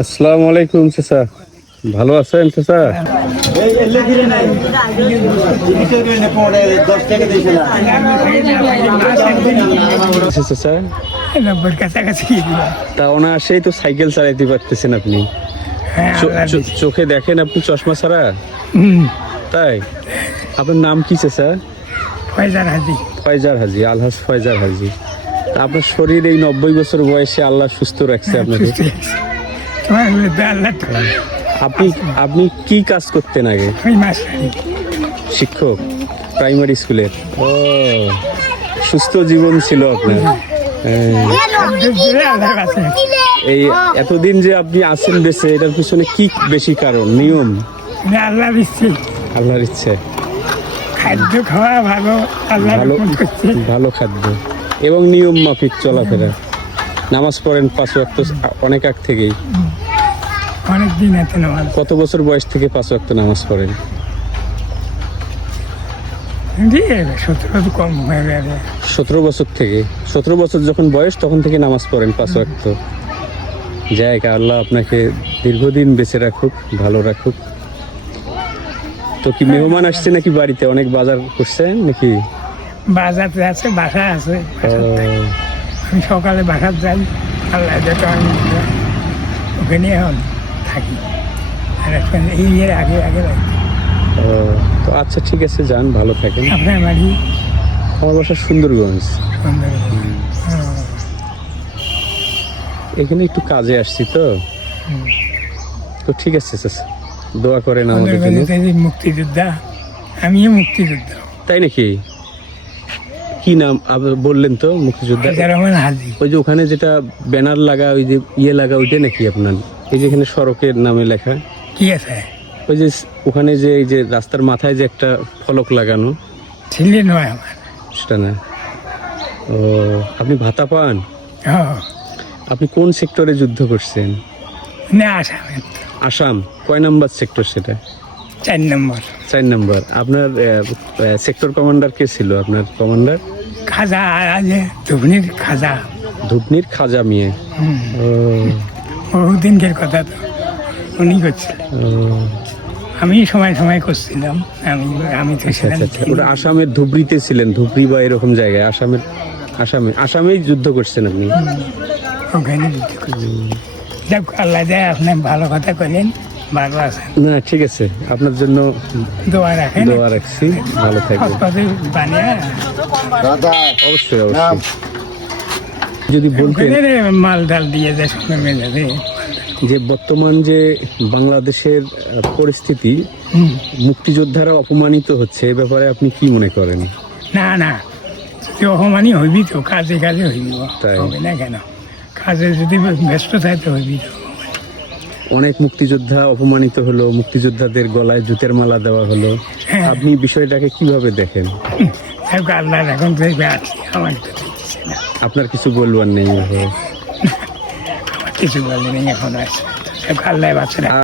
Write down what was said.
আসসালামু আলাইকুম চাচা, ভালো আছেন চাচা? চাচা তা ওনার সেই তো সাইকেল চালাইতে পারতেছেন আপনি, চোখে দেখেন আপনি চশমা ছাড়া? তাই? আপনার নাম কি চাচা? ফয়জার হাজি। ফয়জার হাজি, আলহাজ ফয়জার হাজি। তা আপনার শরীর এই 90 বছর বয়সে আল্লাহ সুস্থ রাখছে আপনাকে। আপনি আপনি কি কাজ করতেন আগে? শিক্ষক প্রাইমারি স্কুলের। ও, সুস্থ জীবন ছিল আপনার। এই এতদিন যে আপনি আছেন বেঁচে, এটার পিছনে কি বেশি কারণ? নিয়ম? আল্লাহর ইচ্ছে। আল্লাহর ইচ্ছে। খাদ্য খাওয়া ভালো, ভালো ভালো খাদ্য এবং নিয়ম মাফিক চলাফেরা। নামাজ পড়েন 5 ওয়াক্ত অনেক আগ থেকেই? অনেক দিন এত নামাজ। কত বছর বয়স থেকে 5 ওয়াক্ত নামাজ পড়েন? 17 কম হয়ে গেছে। 17 বছর থেকে? 17 বছর যখন বয়স তখন থেকে নামাজ পড়েন 5 ওয়াক্ত। যাই আল্লাহ আপনাকে দীর্ঘদিন বেঁচে রাখুক, ভালো রাখুক। তো কি মেহমান আসছে নাকি বাড়িতে? অনেক বাজার করছেন নাকি? বাজার আছে, বাসা আছে। আমি সকালে বাসার যাই, আল্লাহ যত আমি ওখানে এখন থাকি। আর এই এর আগে আগে তো আচ্ছা ঠিক আছে, যান, ভালো থাকেন। আপনার বাড়ি? আমার বাসা সুন্দরগঞ্জ। এখানে একটু কাজে আসছি তো। তো ঠিক আছে চাচা, দোয়া করেন আমাদের জন্য। মুক্তিযোদ্ধা, আমিও মুক্তিযোদ্ধা। তাই নাকি? কি নাম বললেন তো? মুক্তিযোদ্ধা হাজি। ওই যে ওখানে যেটা ব্যানার লাগা, ওই যে ইয়ে লাগা, ওইটা নাকি আপনার? এই যে এখানে সড়কের নামে লেখা কি আছে? ওই যে ওখানে যে এই যে রাস্তার মাথায় যে একটা ফলক লাগানো, ছিলে নয় আমার সেটা না? ও, আপনি ভাতা পান? আপনি কোন সেক্টরে যুদ্ধ করছেন? না, আসামে। আসাম? কয় নাম্বার সেক্টর সেটা? 4 নম্বর। 4 নম্বর। আপনার সেক্টর কমান্ডার কে ছিল? আপনার কমান্ডার? খাজা আছে, ধুবনির খাজা। ধুবনির খাজা মিয়া। বহুদিনকার কথা তো, উনি করছিলেন। আমি সময় সময় করছিলাম। আমি তো ওটা আসামের ধুবড়িতে ছিলেন? ধুবড়ি বা এরকম জায়গায়? আসামেই যুদ্ধ করছেন আপনি? ওখানে যুদ্ধ করছি। যাক, আল্লাহ যায়, আপনি ভালো কথা করেন, ভালো আছেন। না ঠিক আছে, আপনার জন্য দোয়া রাখেন। দোয়া রাখছি, ভালো থাকবেন। অবশ্যই অবশ্যই। যদি বলতেন মাল ডাল দিয়ে যায় সঙ্গে মেলাবে, যে বর্তমান যে বাংলাদেশের পরিস্থিতি, মুক্তিযোদ্ধারা অপমানিত হচ্ছে, এ ব্যাপারে আপনি কি মনে করেন? না না, অপমানই হইবি তো, কাজে কাজে হইব, হবে না কেন? কাজে যদি ব্যস্ত থাকে তো হইবি তো। অনেক মুক্তিযোদ্ধা অপমানিত হলো, মুক্তিযোদ্ধাদের গলায় জুতের মালা দেওয়া হলো। আপনি বিষয়টাকে কিভাবে দেখেন? আল্লাহ এখন তো আছি, আমার তো না। আপনার কিছু বলবার নেই? আমার কিছু বলবেন এখন আছে, আল্লাহ বাঁচে না।